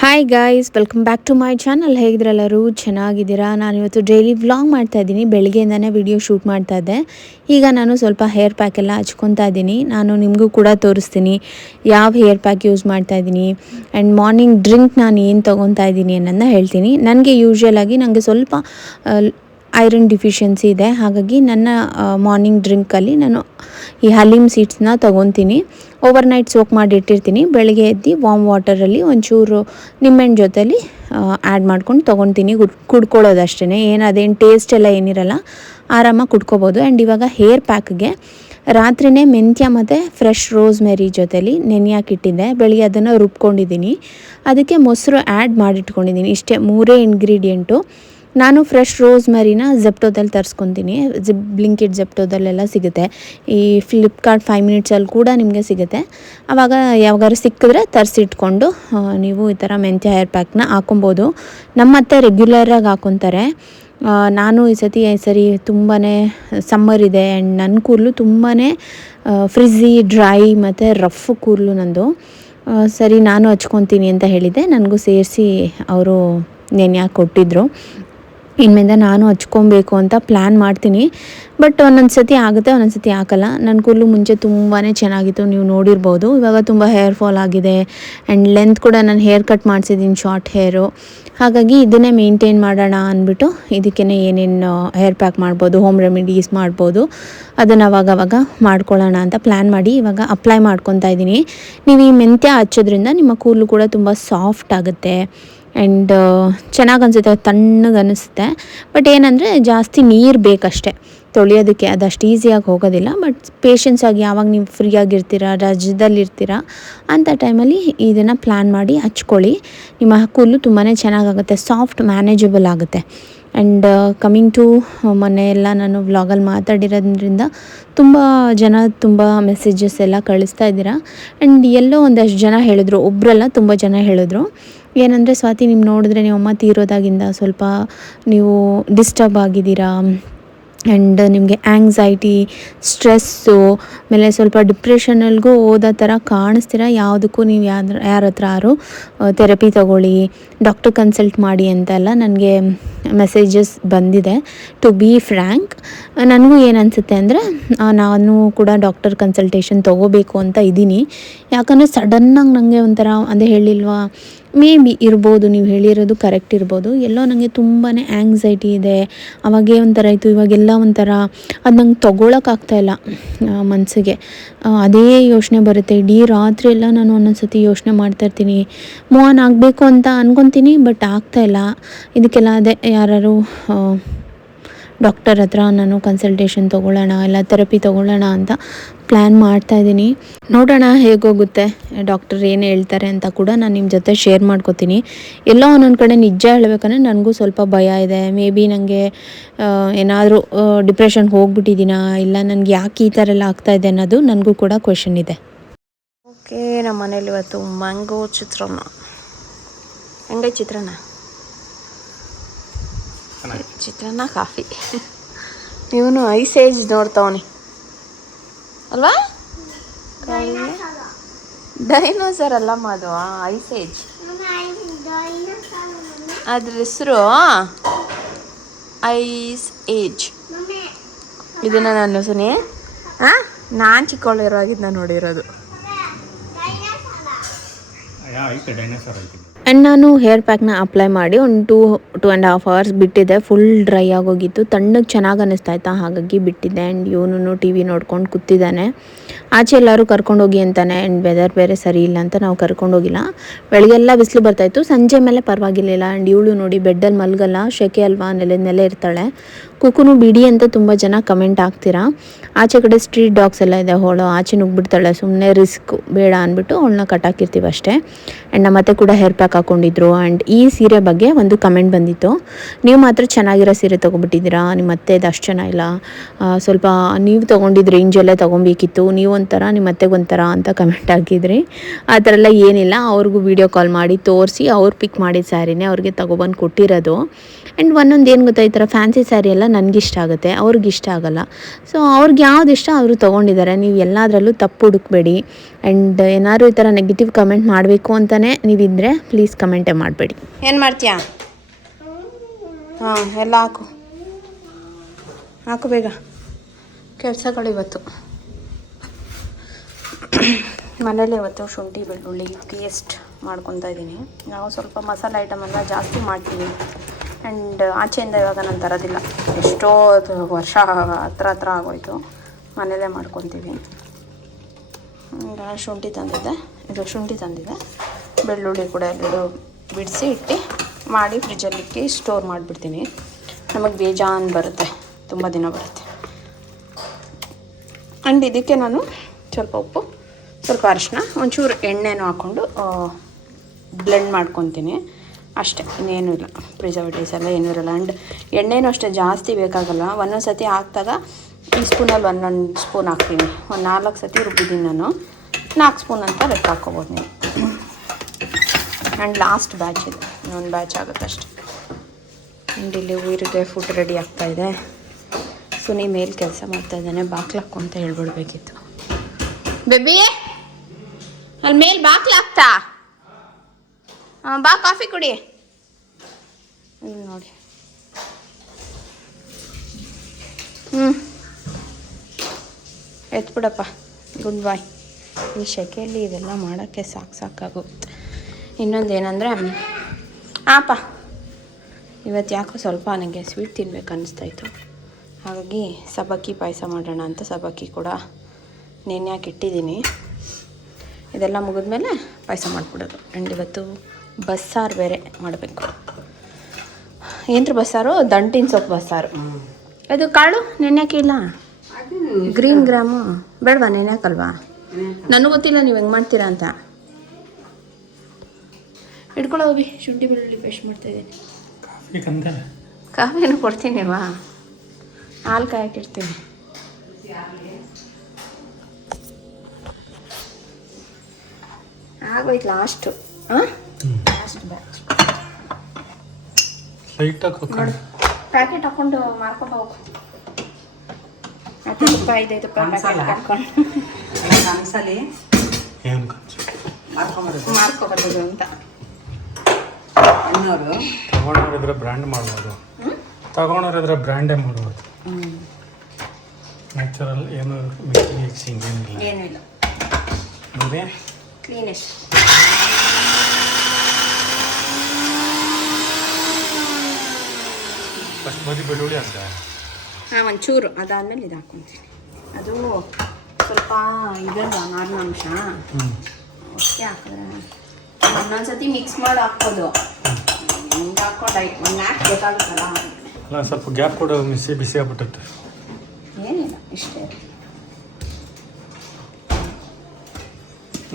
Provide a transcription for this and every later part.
Hi guys, welcome back to my channel. ಹೇಗಿದ್ರೆಲ್ಲರೂ ಚೆನ್ನಾಗಿದ್ದೀರಾ? ನಾನು ಇವತ್ತು ಡೈಲಿ ವ್ಲಾಗ್ ಮಾಡ್ತಾ ಇದ್ದೀನಿ. ಬೆಳಗ್ಗೆಯಿಂದನೇ ವಿಡಿಯೋ ಶೂಟ್ ಮಾಡ್ತಾ ಇದ್ದೆ. ಈಗ ನಾನು ಸ್ವಲ್ಪ ಹೇರ್ ಪ್ಯಾಕ್ ಎಲ್ಲ ಹಚ್ಕೊತಾ ಇದ್ದೀನಿ. ನಾನು ನಿಮಗೂ ಕೂಡ ತೋರಿಸ್ತೀನಿ ಯಾವ ಹೇರ್ ಪ್ಯಾಕ್ ಯೂಸ್ ಮಾಡ್ತಾ ಇದ್ದೀನಿ ಆ್ಯಂಡ್ ಮಾರ್ನಿಂಗ್ ಡ್ರಿಂಕ್ ನಾನು ಏನು ತೊಗೊತಾ ಇದ್ದೀನಿ ಅನ್ನೋದನ್ನ ಹೇಳ್ತೀನಿ. ನನಗೆ ಯೂಶ್ವಲಾಗಿ ನನಗೆ ಸ್ವಲ್ಪ ಐರನ್ ಡಿಫಿಷಿಯನ್ಸಿ ಇದೆ. ಹಾಗಾಗಿ ನನ್ನ ಮಾರ್ನಿಂಗ್ ಡ್ರಿಂಕಲ್ಲಿ ನಾನು ಈ ಹಲೀಮ್ ಸೀಡ್ಸ್ನ ತೊಗೊತೀನಿ. ಓವರ್ನೈಟ್ ಸೋಕ್ ಮಾಡಿ ಇಟ್ಟಿರ್ತೀನಿ. ಬೆಳಗ್ಗೆ ಎದ್ದು ವಾಮ್ ವಾಟರಲ್ಲಿ ಒಂಚೂರು ನಿಂಬೆಹಣ್ಣು ಜೊತೆಲಿ ಆ್ಯಡ್ ಮಾಡ್ಕೊಂಡು ತೊಗೊತೀನಿ. ಕುಡ್ಕೊಳ್ಳೋದು ಅಷ್ಟೇ. ಅದೇನು ಟೇಸ್ಟ್ ಎಲ್ಲ ಏನಿರಲ್ಲ, ಆರಾಮಾಗಿ ಕುಡ್ಕೋಬೋದು. ಆ್ಯಂಡ್ ಇವಾಗ ಹೇರ್ ಪ್ಯಾಕ್ಗೆ ರಾತ್ರಿಯೇ ಮೆಂತ್ಯ ಮತ್ತು ಫ್ರೆಶ್ ರೋಸ್ಮೆರಿ ಜೊತೆಲಿ ನೆನೆಯಾಕಿಟ್ಟಿದ್ದೆ. ಬೆಳಗ್ಗೆ ಅದನ್ನು ರುಬ್ಕೊಂಡಿದ್ದೀನಿ. ಅದಕ್ಕೆ ಮೊಸರು ಆ್ಯಡ್ ಮಾಡಿಟ್ಕೊಂಡಿದ್ದೀನಿ. ಇಷ್ಟೇ ಮೂರೇ ಇಂಗ್ರೀಡಿಯೆಂಟು. ನಾನು ಫ್ರೆಶ್ ರೋಸ್ಮೆರಿನ ಜೆಪ್ಟೋದಲ್ಲಿ ತರಿಸ್ಕೊತೀನಿ. ಬ್ಲಿಂಕಿಟ್ ಜೆಪ್ಟೋದಲ್ಲೆಲ್ಲ ಸಿಗುತ್ತೆ. ಈ ಫ್ಲಿಪ್ಕಾರ್ಟ್ 5 ಮಿನಿಟ್ಸಲ್ಲಿ ಕೂಡ ನಿಮಗೆ ಸಿಗುತ್ತೆ. ಆವಾಗ ಯಾವಾಗಾದ್ರು ಸಿಕ್ಕಿದ್ರೆ ತರಿಸಿಟ್ಕೊಂಡು ನೀವು ಈ ಥರ ಮೆಂತ್ಯ ಹೇರ್ ಪ್ಯಾಕ್ನ ಹಾಕೊಬೋದು. ನಮ್ಮತ್ತೆ ರೆಗ್ಯುಲರಾಗಿ ಹಾಕೊತಾರೆ. ನಾನು ಈ ಸರಿ ತುಂಬಾ ಸಮ್ಮರ್ ಇದೆ ಆ್ಯಂಡ್ ನನ್ನ ಕೂದಲು ತುಂಬಾ ಫ್ರಿಝಿ, ಡ್ರೈ ಮತ್ತು ರಫ್ ಕೂದಲು ನಂದು. ಸರಿ ನಾನು ಹಚ್ಕೊತೀನಿ ಅಂತ ಹೇಳಿದ್ದೆ. ನನಗೂ ಸೇರಿಸಿ ಅವರು ನೆನೆಯಾಗಿ ಕೊಟ್ಟಿದ್ದರು. ಇನ್ಮೇಲೆ ನಾನು ಹಚ್ಕೊಬೇಕು ಅಂತ ಪ್ಲ್ಯಾನ್ ಮಾಡ್ತೀನಿ. ಬಟ್ ಒಂದೊಂದು ಸತಿ ಆಗುತ್ತೆ, ಒಂದೊಂದು ಸತಿ ಹಾಕಲ್ಲ. ನನ್ನ ಕೂದಲು ಮುಂಚೆ ತುಂಬಾ ಚೆನ್ನಾಗಿತ್ತು, ನೀವು ನೋಡಿರ್ಬೋದು. ಇವಾಗ ತುಂಬ ಹೇರ್ ಫಾಲ್ ಆಗಿದೆ ಆ್ಯಂಡ್ ಲೆಂತ್ ಕೂಡ ನಾನು ಹೇರ್ ಕಟ್ ಮಾಡಿಸಿದ್ದೀನಿ, ಶಾರ್ಟ್ ಹೇರು. ಹಾಗಾಗಿ ಇದನ್ನೇ ಮೇಂಟೈನ್ ಮಾಡೋಣ ಅಂದ್ಬಿಟ್ಟು ಇದಕ್ಕೇ ಏನೇನು ಹೇರ್ ಪ್ಯಾಕ್ ಮಾಡ್ಬೋದು, ಹೋಮ್ ರೆಮಿಡೀಸ್ ಮಾಡ್ಬೋದು, ಅದನ್ನು ಅವಾಗವಾಗ ಮಾಡ್ಕೊಳ್ಳೋಣ ಅಂತ ಪ್ಲ್ಯಾನ್ ಮಾಡಿ ಇವಾಗ ಅಪ್ಲೈ ಮಾಡ್ಕೊತಾ ಇದ್ದೀನಿ. ನೀವು ಈ ಮೆಂತ್ಯ ಹಚ್ಚೋದ್ರಿಂದ ನಿಮ್ಮ ಕೂದಲು ಕೂಡ ತುಂಬ ಸಾಫ್ಟ್ ಆಗುತ್ತೆ ಆ್ಯಂಡ್ ಚೆನ್ನಾಗಿ ಅನಿಸುತ್ತೆ, ತಣ್ಣಗೆ ಅನ್ನಿಸುತ್ತೆ. ಬಟ್ ಏನಂದರೆ ಜಾಸ್ತಿ ನೀರು ಬೇಕಷ್ಟೆ ತೊಳೆಯೋದಕ್ಕೆ, ಅದಷ್ಟು ಈಸಿಯಾಗಿ ಹೋಗೋದಿಲ್ಲ. ಬಟ್ ಪೇಷನ್ಸಾಗಿ ಯಾವಾಗ ನೀವು ಫ್ರೀಯಾಗಿರ್ತೀರ, ರಜದಲ್ಲಿರ್ತೀರ ಅಂಥ ಟೈಮಲ್ಲಿ ಇದನ್ನು ಪ್ಲ್ಯಾನ್ ಮಾಡಿ ಹಚ್ಕೊಳ್ಳಿ. ನಿಮ್ಮ ಕೂದಲು ತುಂಬಾ ಚೆನ್ನಾಗಾಗುತ್ತೆ, ಸಾಫ್ಟ್ ಮ್ಯಾನೇಜಬಲ್ ಆಗುತ್ತೆ. ಆ್ಯಂಡ್ ಕಮಿಂಗ್ ಟು ಮೊನ್ನೆ ಎಲ್ಲ ನಾನು ವ್ಲಾಗಲ್ಲಿ ಮಾತಾಡಿರೋದ್ರಿಂದ ತುಂಬ ಮೆಸೇಜಸ್ ಎಲ್ಲ ಕಳಿಸ್ತಾ ಇದ್ದೀರಾ. ಆ್ಯಂಡ್ ಎಲ್ಲೋ ಒಂದಷ್ಟು ಜನ ಹೇಳಿದ್ರು, ಒಬ್ಬರಲ್ಲ ತುಂಬ ಜನ ಹೇಳಿದ್ರು, ಏನಂದರೆ ಸ್ವಾತಿ ನಿಮ್ಮ ನೋಡಿದ್ರೆ ನೀವು ಅಮ್ಮ ತೀರೋದಾಗಿಂದ ಸ್ವಲ್ಪ ನೀವು ಡಿಸ್ಟರ್ಬ್ ಆಗಿದ್ದೀರಾ ಆ್ಯಂಡ್ ನಿಮಗೆ ಆ್ಯಂಗ್ಸೈಟಿ, ಸ್ಟ್ರೆಸ್ಸು, ಆಮೇಲೆ ಸ್ವಲ್ಪ ಡಿಪ್ರೆಷನಲ್ಗೂ ಹೋದ ಥರ ಕಾಣಿಸ್ತೀರ. ಯಾವುದಕ್ಕೂ ನೀವು ಯಾರ ಹತ್ರ ಥೆರಪಿ ತೊಗೊಳ್ಳಿ, ಡಾಕ್ಟರ್ ಕನ್ಸಲ್ಟ್ ಮಾಡಿ ಅಂತೆಲ್ಲ ನನಗೆ ಮೆಸೇಜಸ್ ಬಂದಿದೆ. ಟು ಬಿ ಫ್ರ್ಯಾಂಕ್, ನನಗೂ ಏನು ಅನಿಸುತ್ತೆ ಅಂದರೆ ನಾನು ಕೂಡ ಡಾಕ್ಟರ್ ಕನ್ಸಲ್ಟೇಷನ್ ತೊಗೋಬೇಕು ಅಂತ ಇದ್ದೀನಿ. ಯಾಕಂದರೆ ಸಡನ್ನಾಗಿ ನನಗೆ ಒಂಥರ ಅದೇ ಹೇಳಿಲ್ವಾ, ಮೇ ಬಿ ಇರ್ಬೋದು, ನೀವು ಹೇಳಿರೋದು ಕರೆಕ್ಟ್ ಇರ್ಬೋದು. ಎಲ್ಲೋ ನನಗೆ ತುಂಬಾ ಆ್ಯಂಗ್ಸೈಟಿ ಇದೆ. ಅವಾಗೇ ಒಂಥರ ಇತ್ತು, ಇವಾಗೆಲ್ಲ ಒಂಥರ ಅದು ನಂಗೆ ತೊಗೊಳಕ್ಕಾಗ್ತಾಯಿಲ್ಲ ಮನಸ್ಸಿಗೆ. ಅದೇ ಯೋಚನೆ ಬರುತ್ತೆ. ಇಡೀ ರಾತ್ರಿ ಎಲ್ಲ ನಾನು ಒಂದೊಂದು ಸತಿ ಯೋಚನೆ ಮಾಡ್ತಾಯಿರ್ತೀನಿ, ಮೂವ್ ಆನ್ ಆಗಬೇಕು ಅಂತ ಅನ್ಕೊತೀನಿ, ಬಟ್ ಆಗ್ತಾಯಿಲ್ಲ. ಇದಕ್ಕೆಲ್ಲ ಅದೇ ಯಾರು ಡಾಕ್ಟರ್ ಹತ್ರ ನಾನು ಕನ್ಸಲ್ಟೇಷನ್ ತೊಗೊಳ್ಳೋಣ, ಇಲ್ಲ ಥೆರಪಿ ತೊಗೊಳ್ಳೋಣ ಅಂತ ಪ್ಲ್ಯಾನ್ ಮಾಡ್ತಾಯಿದ್ದೀನಿ. ನೋಡೋಣ ಹೇಗೋಗುತ್ತೆ, ಡಾಕ್ಟರ್ ಏನು ಹೇಳ್ತಾರೆ ಅಂತ ಕೂಡ ನಾನು ನಿಮ್ಮ ಜೊತೆ ಶೇರ್ ಮಾಡ್ಕೋತೀನಿ. ಎಲ್ಲೋ ಒಂದೊಂದು ಕಡೆ ನಿಜ ಹೇಳ್ಬೇಕಂದ್ರೆ ನನಗೂ ಸ್ವಲ್ಪ ಭಯ ಇದೆ. ಮೇ ಬಿ ನನಗೆ ಏನಾದರೂ ಡಿಪ್ರೆಷನ್ಗೆ ಹೋಗ್ಬಿಟ್ಟಿದ್ದೀನಾ, ಇಲ್ಲ ನನಗೆ ಯಾಕೆ ಈ ಥರ ಎಲ್ಲ ಆಗ್ತಾಯಿದೆ ಅನ್ನೋದು ನನಗೂ ಕೂಡ ಕ್ವೆಶನ್ ಇದೆ. ಓಕೆ, ನಮ್ಮ ಮನೇಲಿ ಇವತ್ತು ಮ್ಯಾಂಗೋ ಚಿತ್ರಾನ್ನ. ಹೆಂಗೈ ಚಿತ್ರಾನ್ನ ಕಾಫಿ. ಇವನು ಐಸ್ ಏಜ್ ನೋಡ್ತಾವನಿ ಅಲ್ವಾ? ಡೈನೋಸರ್ ಅಲ್ಲಮ್ಮ, ಅದು ಐಸ್ ಏಜ್. ಅದ್ರ ಹೆಸರು ಐಸ್ ಏಜ್. ಇದನ್ನ ನಾನು ಸುನಿ ನಾನು ಚಿಕ್ಕವಳಿರೋವಾಗಿದ್ದು ನೋಡಿರೋದು. ಆ್ಯಂಡ್ ನಾನು ಹೇರ್ ಪ್ಯಾಕ್ನ ಅಪ್ಲೈ ಮಾಡಿ ಒಂದು 2.5 ಅವರ್ಸ್ ಬಿಟ್ಟಿದ್ದೆ. ಫುಲ್ ಡ್ರೈ ಆಗೋಗಿತ್ತು, ತಣ್ಣಗೆ ಚೆನ್ನಾಗಿ ಅನ್ನಿಸ್ತಾಯಿತ್ತಾ, ಹಾಗಾಗಿ ಬಿಟ್ಟಿದ್ದೆ. ಆ್ಯಂಡ್ ಇವನು ಟಿ ವಿ ನೋಡ್ಕೊಂಡು ಕೂತಿದ್ದಾನೆ. ಆಚೆ ಎಲ್ಲರೂ ಕರ್ಕೊಂಡೋಗಿ ಅಂತಾನೆ. ಆ್ಯಂಡ್ ವೆದರ್ ಬೇರೆ ಸರಿ ಇಲ್ಲ ಅಂತ ನಾವು ಕರ್ಕೊಂಡೋಗಿಲ್ಲ. ಬೆಳಗ್ಗೆಲ್ಲ ಬಿಸಿಲು ಬರ್ತಾಯಿತ್ತು, ಸಂಜೆ ಮೇಲೆ ಪರವಾಗಿರಲಿಲ್ಲ. ಆ್ಯಂಡ್ ಇವಳು ನೋಡಿ ಬೆಡ್ಡಲ್ಲಿ ಮಲಗಲ್ಲ, ಶೆಕೆ ಅಲ್ವಾ, ನೆಲೆ ಇರ್ತಾಳೆ. ಕುಕ್ಕುನು ಬಿಡಿ ಅಂತ ತುಂಬ ಜನ ಕಮೆಂಟ್ ಆಗ್ತೀರಾ. ಆಚೆ ಕಡೆ ಸ್ಟ್ರೀಟ್ ಡಾಗ್ಸ್ ಎಲ್ಲ ಇದೆ, ಅವಳು ಆಚೆ ನುಗ್ಬಿಡ್ತಾಳೆ, ಸುಮ್ಮನೆ ರಿಸ್ಕ್ ಬೇಡ ಅಂದ್ಬಿಟ್ಟು ಅವಳನ್ನ ಕಟ್ಟಾಕಿರ್ತೀವಿ ಅಷ್ಟೇ. ಆ್ಯಂಡ್ ನಮ್ಮತ್ತೆ ಕೂಡ ಹೇರ್ ಪ್ಯಾಕ್ ಹಾಕ್ಕೊಂಡಿದ್ರು. ಆ್ಯಂಡ್ ಈ ಸೀರೆ ಬಗ್ಗೆ ಒಂದು ಕಮೆಂಟ್ ಬಂದಿತ್ತು, ನೀವು ಮಾತ್ರ ಚೆನ್ನಾಗಿರೋ ಸೀರೆ ತೊಗೊಬಿಟ್ಟಿದ್ದೀರಾ, ನಿಮ್ಮ ಅತ್ತೆದು ಅಷ್ಟು ಚೆನ್ನಾಗಿಲ್ಲ, ಸ್ವಲ್ಪ ನೀವು ತೊಗೊಂಡಿದ್ದು ರೇಂಜಲ್ಲೇ ತೊಗೊಬೇಕಿತ್ತು, ನೀವು ಒಂಥರ ನಿಮ್ಮ ಅತ್ತೆಗೆ ಒಂಥರ ಅಂತ ಕಮೆಂಟ್ ಹಾಕಿದ್ರಿ. ಆ ಥರ ಎಲ್ಲ ಏನಿಲ್ಲ. ಅವ್ರಿಗೂ ವೀಡಿಯೋ ಕಾಲ್ ಮಾಡಿ ತೋರಿಸಿ ಅವ್ರು ಪಿಕ್ ಮಾಡಿದ ಸ್ಯಾರಿನೇ ಅವ್ರಿಗೆ ತೊಗೊಬಂದು ಕೊಟ್ಟಿರೋದು. ಆ್ಯಂಡ್ ಒಂದೊಂದು ಏನು ಗೊತ್ತಾ, ಈ ಥರ ಫ್ಯಾನ್ಸಿ ಸ್ಯಾರಿ ಎಲ್ಲ ನನಗಿಷ್ಟ ಆಗುತ್ತೆ, ಅವ್ರಿಗಿಷ್ಟ ಆಗಲ್ಲ. ಸೊ ಅವ್ರಿಗೆ ಯಾವ್ದು ಇಷ್ಟ ಅವರು ತೊಗೊಂಡಿದ್ದಾರೆ. ನೀವು ಎಲ್ಲದರಲ್ಲೂ ತಪ್ಪು ಹುಡುಕಬೇಡಿ. ಆ್ಯಂಡ್ ಏನಾದ್ರು ಈ ಥರ ನೆಗೆಟಿವ್ ಕಮೆಂಟ್ ಮಾಡಬೇಕು ಅಂತಲೇ ನೀವಿದ್ದರೆ ಪ್ಲೀಸ್ ಕಮೆಂಟೇ ಮಾಡಬೇಡಿ. ಏನು ಮಾಡ್ತೀಯಾ? ಹಾಂ, ಎಲ್ಲ ಹಾಕು ಬೇಗ. ಕೆಲಸಗಳು ಇವತ್ತು ಮನೇಲಿ ಇವತ್ತು ಶುಂಠಿ ಬೆಳ್ಳುಳ್ಳಿ ಪೇಸ್ಟ್ ಮಾಡ್ಕೊತಾ ಇದ್ದೀನಿ. ನಾವು ಸ್ವಲ್ಪ ಮಸಾಲೆ ಐಟಮೆಲ್ಲ ಜಾಸ್ತಿ ಮಾಡ್ತೀವಿ. ಆ್ಯಂಡ್ ಆಚೆಯಿಂದ ಇವಾಗ ನಾನು ತರೋದಿಲ್ಲ, ಎಷ್ಟೋ ವರ್ಷ ಹತ್ರ ಆಗೋಯ್ತು. ಮನೇಲೇ ಮಾಡ್ಕೊತೀವಿ. ಶುಂಠಿ ತಂದಿದ್ದೆ, ಬೆಳ್ಳುಳ್ಳಿ ಕೂಡ ಎರಡು ಬಿಡಿಸಿ ಇಟ್ಟು ಮಾಡಿ ಫ್ರಿಜ್ಜಲ್ಲಿ ಇಟ್ಟು ಸ್ಟೋರ್ ಮಾಡಿಬಿಡ್ತೀನಿ. ನಮಗೆ ಬೇಜಾನ್ ಬರುತ್ತೆ, ತುಂಬ ದಿನ ಬರುತ್ತೆ. ಆ್ಯಂಡ್ ಇದಕ್ಕೆ ನಾನು ಸ್ವಲ್ಪ ಉಪ್ಪು, ಸ್ವಲ್ಪ ಅರಿಶಿನ, ಒಂಚೂರು ಎಣ್ಣೆನೂ ಹಾಕ್ಕೊಂಡು ಬ್ಲೆಂಡ್ ಮಾಡ್ಕೊತೀನಿ ಅಷ್ಟೇ, ಇನ್ನೇನೂ ಇಲ್ಲ. ಪ್ರಿಸರ್ವೇಟಿವ್ಸ್ ಎಲ್ಲ ಏನೂ ಇರಲ್ಲ. ಆ್ಯಂಡ್ ಎಣ್ಣೆನೂ ಅಷ್ಟೇ ಜಾಸ್ತಿ ಬೇಕಾಗಲ್ಲ. ಒಂದೊಂದು ಸತಿ ಹಾಕಿದಾಗ ಈ ಸ್ಪೂನಲ್ಲಿ ಒಂದೊಂದು ಸ್ಪೂನ್ ಹಾಕ್ತೀನಿ. ಒಂದು 4 ಸತಿ ರುಬ್ಬಿದ್ದೀನಿ ನಾನು. 4 ಸ್ಪೂನ್ ಅಂತ ಲೆಕ್ಕ ಹಾಕ್ಕೋಬೋದು ನೀವು. ಆ್ಯಂಡ್ ಲಾಸ್ಟ್ ಬ್ಯಾಚ್ ಇದು, ಇನ್ನೊಂದು ಬ್ಯಾಚ್ ಆಗುತ್ತೆ ಅಷ್ಟೆ. ಆ್ಯಂಡ್ ಇಲ್ಲಿ ಊರಿಗೆ ಫುಡ್ ರೆಡಿ ಆಗ್ತಾಯಿದೆ. ಸುನಿ ಮೇಲೆ ಕೆಲಸ ಮಾಡ್ತಾಯಿದ್ದಾನೆ. ಬಾಕ್ಲಾಕು ಅಂತ ಹೇಳ್ಬಿಡ್ಬೇಕಿತ್ತು. ಬೇಬಿ ಅಲ್ಲಿ ಮೇಲೆ ಬಾಕ್ಲಾಗ್ತಾ? ಬಾ ಕಾಫಿ ಕುಡಿ. ನೋಡಿ, ಎತ್ಬಿಡಪ್ಪ. ಗುಡ್ ಬಾಯ್. ಈ ಶೆಕೆಯಲ್ಲಿ ಇದೆಲ್ಲ ಮಾಡೋಕ್ಕೆ ಸಾಕಾಗುತ್ತೆ. ಇನ್ನೊಂದು ಏನಂದರೆ ಆಪ ಇವತ್ತು ಯಾಕೋ ಸ್ವಲ್ಪ ನನಗೆ ಸ್ವೀಟ್ ತಿನ್ಬೇಕು ಅನ್ನಿಸ್ತಾಯಿತ್ತು. ಹಾಗಾಗಿ ಸಬ್ಬಕ್ಕಿ ಪಾಯಸ ಮಾಡೋಣ ಅಂತ ಸಬ್ಬಕ್ಕಿ ಕೂಡ ನೆನೆ ಹಾಕಿ ಇಟ್ಟಿದ್ದೀನಿ. ಇದೆಲ್ಲ ಮುಗಿದ್ಮೇಲೆ ಪಾಯಸ ಮಾಡಿಬಿಡೋದು. ಆ್ಯಂಡ್ ಇವತ್ತು ಬಸ್ಸಾರು ಬೇರೆ ಮಾಡಬೇಕು. ಏನರ ಬಸ್ಸಾರು? ದಂಟಿನ ಸೊಪ್ಪು ಬಸ್ಸಾರು. ಅದು ಕಾಳು ನೆನೆ ಹಾಕಿಲ್ಲ? ಗ್ರೀನ್ ಗ್ರಾಮು ಬೇಡವಾ? ನೆನೆ ಹಾಕಲ್ವಾ? ನನಗೆ ಗೊತ್ತಿಲ್ಲ ನೀವು ಹೆಂಗೆ ಮಾಡ್ತೀರಾ ಅಂತ. ಹಿಡ್ಕೊಳ್ಳೋ ಹೋಗಿ. ಶುಂಠಿ ಬೆಳ್ಳುಳ್ಳಿ ಪೇಸ್ಟ್ ಮಾಡ್ತಾಯಿದ್ದೀನಿ. ಕಾಫಿನೂ ಕೊಡ್ತೀನಿವಾ? ಹಾಲು ಕಾಯಕ್ಕಿಡ್ತೀನಿ. ಆಗೋಯ್ತು ಲಾಸ್ಟು. Last batch. ಪ್ಯಾಕೆಟ್ ಹಾಕ್ಕೊಂಡು ಮಾರ್ಕೊಂಡು ಹೋಗು. 10 ರೂಪಾಯಿ 5 ರೂಪಾಯಿ ಪ್ಯಾಕೆಟ್ ಹಾಕ್ಕೊಂಡು ಮಾರ್ಕೊಬರೋದು ಅಂತ. ತಗೊಂಡವ್ರಿದ್ರೆ ಬ್ರ್ಯಾಂಡ್ ಮಾಡ್ಬೋದು. ತಗೊಂಡವ್ರಿದ್ರೆ ಬ್ರ್ಯಾಂಡೇ ಮಾಡ್ಬೋದು. ನ್ಯಾಚುರಲ್ ಏನು ಮಿಕ್ಸಿಂಗ್ ಏನಿಲ್ಲ. ನೋಡಿ ಕ್ಲೀನೆಸ್ಟ್. ಫಸ್ಟ್ ಬದಿ ಬೆಳ್ಳುಳ್ಳಿ ಹಾಕ್ದೆ. ಹಾಂ, ಒಂಚೂರು ಅದಾದಮೇಲೆ ಇದು ಹಾಕ್ಕೊತೀನಿ. ಅದು ಸ್ವಲ್ಪ ಇದಲ್ಲ ನಾರಿನಾಂಶ ಅಷ್ಟೇ ಹಾಕಿದ್ರೆ ಒಂದೊಂದ್ಸತಿ ಮಿಕ್ಸ್ ಮಾಡಿ ಹಾಕ್ಬೋದು. ಹಿಂಗೆ ಹಾಕ್ಕೊಂಡು ಒಂದು ನ್ಯಾಕ್ ಬೇಕಾಗುತ್ತಲ್ಲ. ಅಲ್ಲ, ಸ್ವಲ್ಪ ಗ್ಯಾಪ್ ಕೊಡು, ಬಿಸಿ ಆಗ್ಬಿಟ್ಟೈತೆ. ಏನಿಲ್ಲ, ಇಷ್ಟೇ.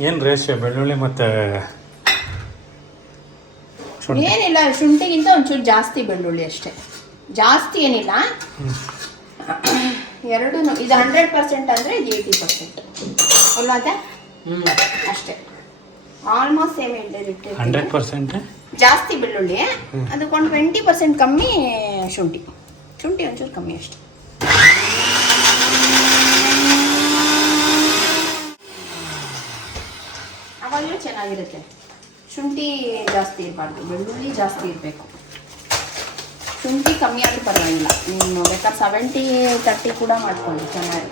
ಏನು ರೇಷಿಯೋ ಬೆಳ್ಳುಳ್ಳಿ ಮತ್ತು ಏನಿಲ್ಲ, ಶುಂಠಿಗಿಂತ ಒಂಚೂರು ಜಾಸ್ತಿ ಬೆಳ್ಳುಳ್ಳಿ ಅಷ್ಟೇ, ಜಾಸ್ತಿ ಏನಿಲ್ಲ. ಎರಡೂ ಇದು 100% ಅಂದರೆ ಇದು 80% ಅಲ್ಲ? ಅದೇ ಅಷ್ಟೇ, ಆಲ್ಮೋಸ್ಟ್ ಸೇಮ್ ಇಟ್ಟು 100% ಜಾಸ್ತಿ ಬೆಳ್ಳುಳ್ಳಿ, ಅದಕ್ಕೊಂದು 20% ಕಮ್ಮಿ ಶುಂಠಿ ಒಂಚೂರು ಕಮ್ಮಿ ಅಷ್ಟೆ. ಅವಾಗಲೂ ಚೆನ್ನಾಗಿರುತ್ತೆ. ಶುಂಠಿ ಜಾಸ್ತಿ ಇರಬಾರ್ದು, ಬೆಳ್ಳುಳ್ಳಿ ಜಾಸ್ತಿ ಇರಬೇಕು. ಶುಂಠಿ ಕಮ್ಮಿ ಆದರೂ ಪರವಾಗಿಲ್ಲ, ನೀವು ಬೇಕಾದ್ರೆ 70-30 ಕೂಡ ಮಾಡ್ಕೊಳ್ಳಿ ಚೆನ್ನಾಗಿ.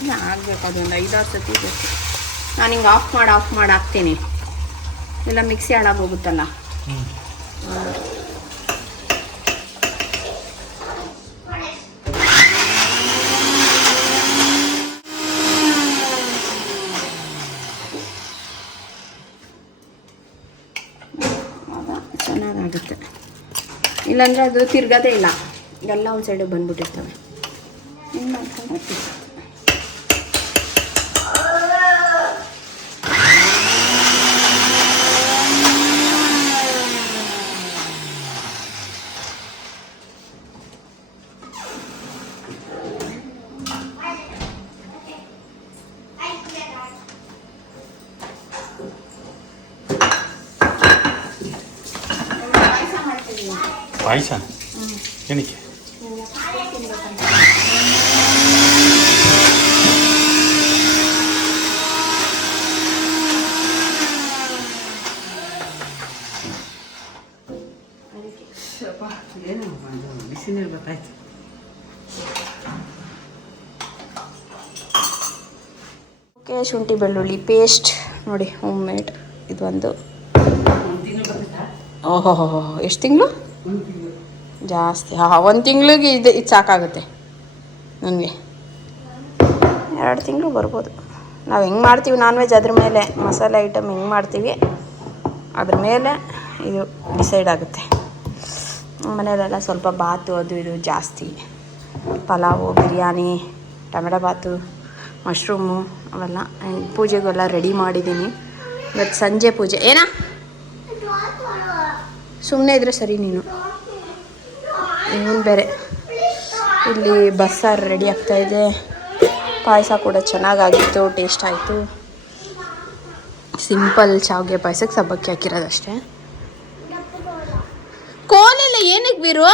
ಇಲ್ಲ, ಆಗಬೇಕು. ಅದೊಂದು 5-6 ಸತಿ ಬೇಕು. ನಾನು ಹಿಂಗೆ ಆಫ್ ಮಾಡಿ ಹಾಕ್ತೀನಿ, ಇಲ್ಲ ಮಿಕ್ಸಿ ಹಾಳಾಗೋಗುತ್ತಲ್ಲ. ಚೆನ್ನಾಗಾಗುತ್ತೆ. ಇಲ್ಲಾಂದರೆ ಅದು ತಿರ್ಗೋದೇ ಇಲ್ಲ, ಎಲ್ಲ ಒಂದು ಸೈಡಿಗೆ ಬಂದ್ಬಿಟ್ಟಿರ್ತವೆ. ಹಿಂಗೆ ಮಾಡ್ಕೊಂಡು ಪಾಯಸ ಏನಕ್ಕೆ? ಏನು ಬಿಸಿ ನೀರು ಬರ್ತಾಯ್ತು. ಓಕೆ, ಶುಂಠಿ ಬೆಳ್ಳುಳ್ಳಿ ಪೇಸ್ಟ್ ನೋಡಿ, ಹೋಮ್ ಮೇಡ್. ಇದೊಂದು ಓಹೋ ಎಷ್ಟು ತಿಂಗಳು? ಜಾಸ್ತಿ. ಒಂದು ತಿಂಗಳಿಗೆ ಇದು ಸಾಕಾಗುತ್ತೆ ನನಗೆ. 2 ತಿಂಗಳು ಬರ್ಬೋದು. ನಾವು ಹೆಂಗೆ ಮಾಡ್ತೀವಿ ನಾನ್ ವೆಜ್, ಅದ್ರ ಮೇಲೆ ಮಸಾಲೆ ಐಟಮ್ ಹೆಂಗೆ ಮಾಡ್ತೀವಿ ಅದ್ರ ಮೇಲೆ ಇದು ಡಿಸೈಡ್ ಆಗುತ್ತೆ. ಮನೆಯಲ್ಲೆಲ್ಲ ಸ್ವಲ್ಪ ಬಾತು ಅದು ಇದು ಜಾಸ್ತಿ, ಪಲಾವು, ಬಿರಿಯಾನಿ, ಟೊಮೆಟೊ ಬಾತು, ಮಶ್ರೂಮು ಅವೆಲ್ಲ. ಪೂಜೆಗೆಲ್ಲ ರೆಡಿ ಮಾಡಿದ್ದೀನಿ. ಇವತ್ತು ಸಂಜೆ ಪೂಜೆ. ಏನಾ ಸುಮ್ಮನೆ ಇದ್ರೆ ಸರಿ ನೀನು. ಇವನು ಬೇರೆ ಇಲ್ಲಿ ಬಸ್ಸಾರು ರೆಡಿ ಆಗ್ತಾಯಿದೆ. ಪಾಯಸ ಕೂಡ ಚೆನ್ನಾಗಾಗಿತ್ತು, ಟೇಸ್ಟ್ ಆಯಿತು. ಸಿಂಪಲ್ ಶಾವಿಗೆ ಪಾಯಸಕ್ಕೆ ಸಬ್ಬಕ್ಕಿ ಹಾಕಿರೋದಷ್ಟೇ. ಕೋಲೆಲ್ಲ ಏನಕ್ಕೆ ಬೀರು?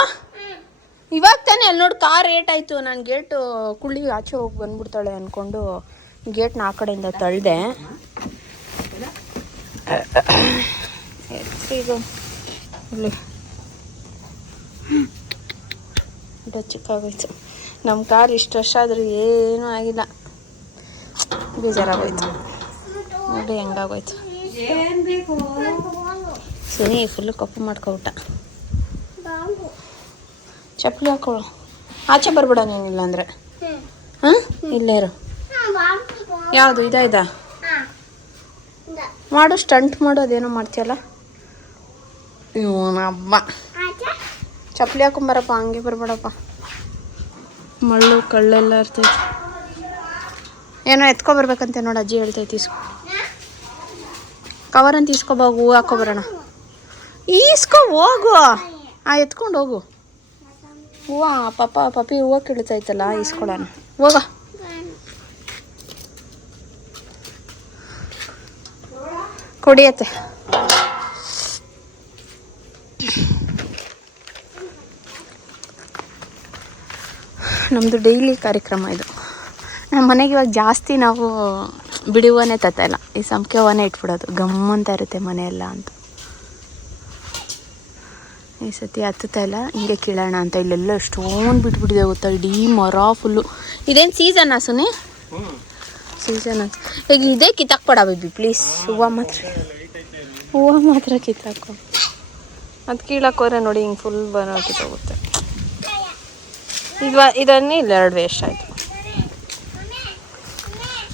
ಇವಾಗ ತಾನೇ ಅಲ್ಲಿ ನೋಡಿ ಕಾರ್ ರೇಟ್ ಆಯಿತು. ನಾನು ಗೇಟು ಕುಳ್ಳಿ ಆಚೆ ಹೋಗಿ ಬಂದ್ಬಿಡ್ತಾಳೆ ಅಂದ್ಕೊಂಡು ಗೇಟ್ನ ಆ ಕಡೆಯಿಂದ ತಳ್ಳಿದೆ. ಇದು ಇಲ್ಲಿ ಚಿಕ್ಕಾಗೋಯ್ತು. ನಮ್ಮ ಕಾರ್ ಇಷ್ಟು ವರ್ಷ ಆದರೂ ಏನೂ ಆಗಿಲ್ಲ. ಬೇಜಾರಾಗೋಯ್ತು ನೋಡಿ, ಹೆಂಗಾಗೋಯ್ತು. ಸರಿ, ಫುಲ್ಲು ಕಪ್ಪು ಮಾಡ್ಕೊಬಿಟ್ಟ. ಚಪ್ಪಲಿ ಹಾಕೊಳ್ಳು, ಆಚೆ ಬರ್ಬೇಡ ನೀನಿಲ್ಲ ಅಂದರೆ. ಹಾಂ, ಇಲ್ಲೇ ಇರು. ಯಾವುದು ಇದಾ ಮಾಡು, ಸ್ಟಂಟ್ ಮಾಡು. ಅದೇನೋ ಮಾಡ್ತೀಯಲ್ಲ. ಇವನಬ್ಬ ಚಪ್ಪಲಿ ಹಾಕೊಂಬರಪ್ಪ, ಹಂಗೆ ಬರ್ಬೇಡಪ್ಪ. ಮಳ್ಳು ಕಳ್ಳೆಲ್ಲ ಇರ್ತೈತಿ. ಏನೋ ಎತ್ಕೊಬರ್ಬೇಕಂತೆ ನೋಡಿ, ಅಜ್ಜಿ ಹೇಳ್ತೈತಿ. ಇಸ್ಕೊ ಕವರನ್ನು ಇಸ್ಕೊಬಾ, ಹೂವು ಹಾಕೊಬರೋಣ. ಈಸ್ಕೊ ಹೋಗು, ಎತ್ಕೊಂಡು ಹೋಗು. ಹೂವು ಪಪ್ಪಿ ಹೂವು ಕೀಳ್ತೈತಲ್ಲ, ಇಸ್ಕೊಳ್ಳೋಣ. ಹೋಗ. ಕೊಡಿಯತ್ತೆ. ನಮ್ಮದು ಡೈಲಿ ಕಾರ್ಯಕ್ರಮ ಇದು. ನಮ್ಮ ಮನೆಗೆ ಇವಾಗ ಜಾಸ್ತಿ ನಾವು ಬಿಡಿ ಹೂವನೇ ತತ್ತಾಯಿಲ್ಲ, ಈ ಸಂಪಿಗೆ ಹೂವನೇ ಇಟ್ಬಿಡೋದು. ಗಮ್ಮಂತ ಇರುತ್ತೆ ಮನೆಯೆಲ್ಲ ಅಂತ. ಈ ಸತಿ ಹತ್ತುತ್ತಾ ಇಲ್ಲ, ಹಿಂಗೆ ಕೀಳೋಣ ಅಂತ. ಇಲ್ಲೆಲ್ಲ ಎಷ್ಟೊಂದು ಬಿಟ್ಬಿಟ್ಟಿದೆ ಗೊತ್ತಾ, ಇಡೀ ಮರ ಫುಲ್ಲು. ಇದೇನು ಸೀಸನ್ನಾ ಸುನಿ? ಸೀಸನ್ ಅಂತ ಈಗ ಇದೇ ಕಿತ್ತಾಕ್ಬೇಡ ಬೇಬಿ ಪ್ಲೀಸ್. ಹೂವು ಮಾತ್ರ ಕಿತ್ತಾಕೋ. ಅದು ಕೀಳಕ್ಕೋದ್ರೆ ನೋಡಿ ಹಿಂಗೆ ಫುಲ್ ಬರೋ ಕಿತ್ತೋಗುತ್ತೆ. ಇದನ್ನೇ ಇಲ್ಲ 2 ವೇಸ್ಟ್ ಆಯಿತು.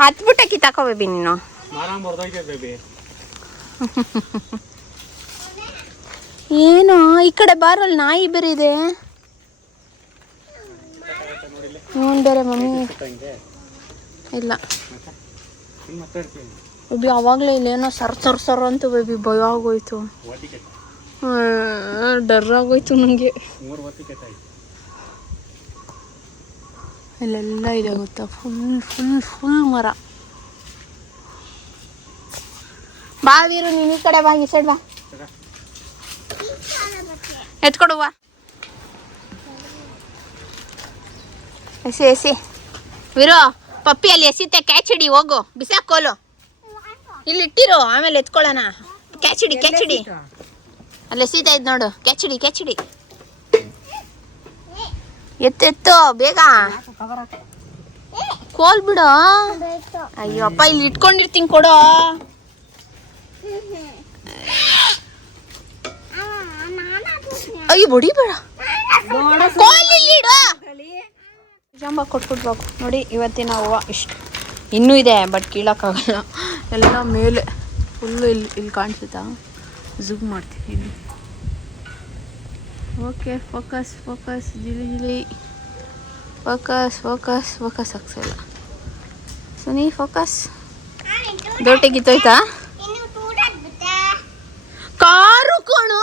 ಹತ್ಬಿಟ್ಟೆ ಕಿತ್ತಾಕೋ ಬೇಬಿ ನೀನು. ಏನೋ ಈ ಕಡೆ ಬಾರಲ್ಲಿ ನಾಯಿ ಬೇರೆ ಇದೆ. ಇವನು ಬೇರೆ ಮಮ್ಮಿ ಇಲ್ಲ ಬೇಬಿ. ಆವಾಗಲೇ ಇಲ್ಲೇನೋ ಸರ್ ಅಂತ ಬೇಬಿ, ಭಯ ಆಗೋಯ್ತು. ಡರ್ರಾಗೋಯ್ತು ನನಗೆ. ಇಲ್ಲೆಲ್ಲ ಇದೆ ಗೊತ್ತಾ, ಫುಲ್ ಮರ. ಬಾ ವೀರು, ನೀನು ಈ ಕಡೆ ಬಾ, ಈ ಸೈಡ್ ಬಾ. ಎತ್ಕೊಡುವ ಎಸಿ ವೀರು. ಪಪ್ಪಿ ಅಲ್ಲಿ ಎಸಿತೆ, ಕ್ಯಾಚ್ ಹಿಡಿ, ಹೋಗು. ಬಿಸಾಕೋಲು ಇಲ್ಲಿ ಇಟ್ಟಿರು, ಆಮೇಲೆ ಎತ್ಕೊಳ್ಳೋಣ. ಕ್ಯಾಚ್ ಹಿಡಿ ಅಲ್ಲಿ ಎಸಿತಾ ಇದ್ ನೋಡು. ಕ್ಯಾಚ್ ಹಿಡಿ ಎತ್ತು ಬೇಗ. ಕೋಲ್ ಬಿಡು. ಅಯ್ಯೋ ಅಪ್ಪ, ಇಲ್ಲಿ ಇಟ್ಕೊಂಡಿರ್ತೀನಿ, ಕೊಡೋ. ಅಯ್ಯೋ ಹೊಡಿಬೇಡ, ಕೋಲ್ ಇಲ್ಲಿ ಇಡು. ಜಾಂಬ ಕೊಟ್ಬಿಡ್ಬೇಕು ನೋಡಿ. ಇವತ್ತಿನ ಹೂವು ಇಷ್ಟು ಇನ್ನೂ ಇದೆ, ಬಟ್ ಕೀಳಕ್ಕಾಗಲ್ಲ. ಎಲ್ಲ ಮೇಲೆ ಫುಲ್ಲು ಇಲ್ಲಿ ಕಾಣಿಸುತ್ತಾ? ಝೂಮ್ ಮಾಡ್ತೀನಿ ಇಲ್ಲಿ. ಓಕೆ, ಫೋಕಸ್ ಜಿಲಿ ಫೋಕಸ್ ಆಗ್ಸಲ್ಲ. ಸುನಿ ಫೋಕಸ್. ದೊಡ್ಡ ಗಿತ್ತೋಯ್ತಾ ಕಾರು ಕೋಣು?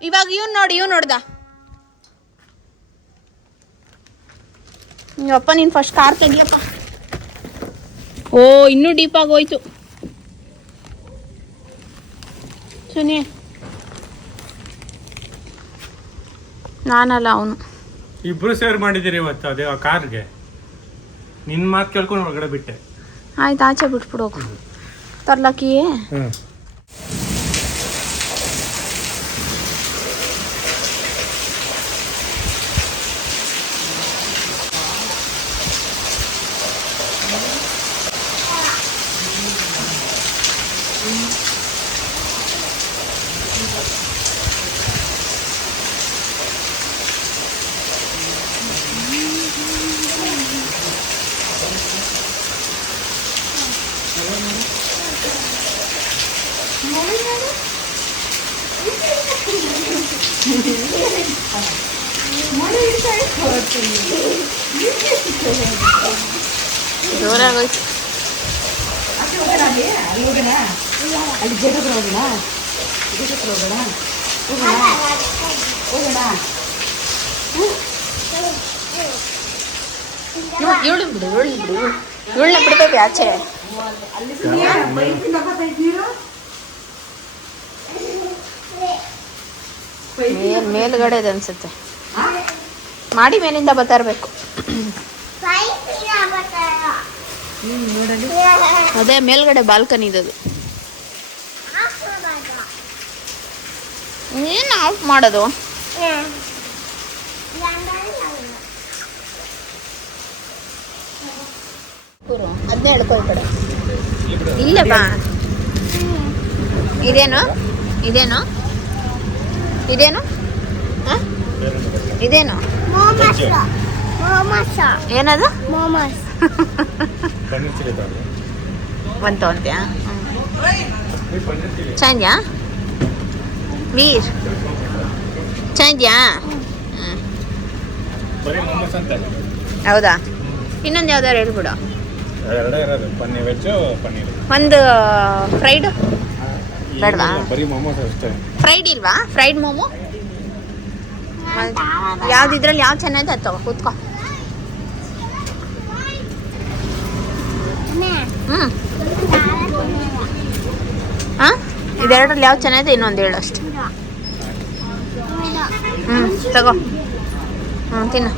ಇವಾಗ ಇವ್ ನೋಡ್ದ. ಅಪ್ಪ ನೀನು ಫಸ್ಟ್ ಕಾರ್ ತೆಗಿಯಪ್ಪ. ಓ, ಇನ್ನೂ ಡೀಪಾಗಿ ಹೋಯ್ತು ಸುನಿ. ನಾನಲ್ಲ ಅವನು. ಇಬ್ರು ಸೇರ್ ಮಾಡಿದ್ದೀರಿ ಇವತ್ತು ಅದೇ ಆ ಕಾರ್ಗೆ. ನಿನ್ನ ಮಾತು ಕೇಳ್ಕೊಂಡು ಒಳಗಡೆ ಬಿಟ್ಟೆ. ಆಯ್ತು, ಆಚೆ ಬಿಟ್ಬಿಡು ಹೋಗು. ತರ್ಲಕ್ಕಿಯೇ ಹ್ಞೂ ಜೋರಾಗೋಯ್ತು. ಇವಳು ಬಿಡು, ಇವಳನ್ನ ಬಿಡ್ಬೇಕು ಆಚೆ. ಮೇಲ್ಗಡೆ ಇದೆ ಅನ್ಸುತ್ತೆ. ಮಾಡಿ ಮೇಲಿಂದ ಬರ್ತಾ ಇರ್ಬೇಕು. ಅದೇ ಮೇಲ್ಗಡೆ ಬಾಲ್ಕನಿ ಇದದು. ಏನು ಆಫ್ ಮಾಡೋದು? ಅದನ್ನೇ ಹೇಳ್ಕೊ ಈ ಕಡೆ. ಇಲ್ಲೇ ಬಾ. ಇದೇನು ಇದೇನು ಇದೇನು ಇದೇನು ಏನದು? ಒಂದು ತೊಗೊಂತೀಯಾ? ಚಂದ್ಯಾ ವೀರ್ ಚಂದ್ಯಾ? ಹೌದಾ? ಇನ್ನೊಂದು ಯಾವ್ದಾರು ಹೇಳ್ಬಿಡು. ಒಂದು ಫ್ರೈಡ್ ಬೇಡವಾ? ಫ್ರೈಡ್ ಇಲ್ವಾ? ಫ್ರೈಡ್ ಮೋಮೋ ಯಾವ್ದಿದ್ರಲ್ಲಿ ಯಾವ ಚೆನ್ನಾಗಿದೆ ಅದು ತಗೋ, ಕೂತ್ಕೋ. ಹಾಂ, ಇದೆರಡರಲ್ಲಿ ಯಾವ್ದು ಚೆನ್ನಾಗಿದೆ ಇನ್ನೊಂದು ಹೇಳು ಅಷ್ಟೆ. ತಗೋ. ತಿನ್ನು.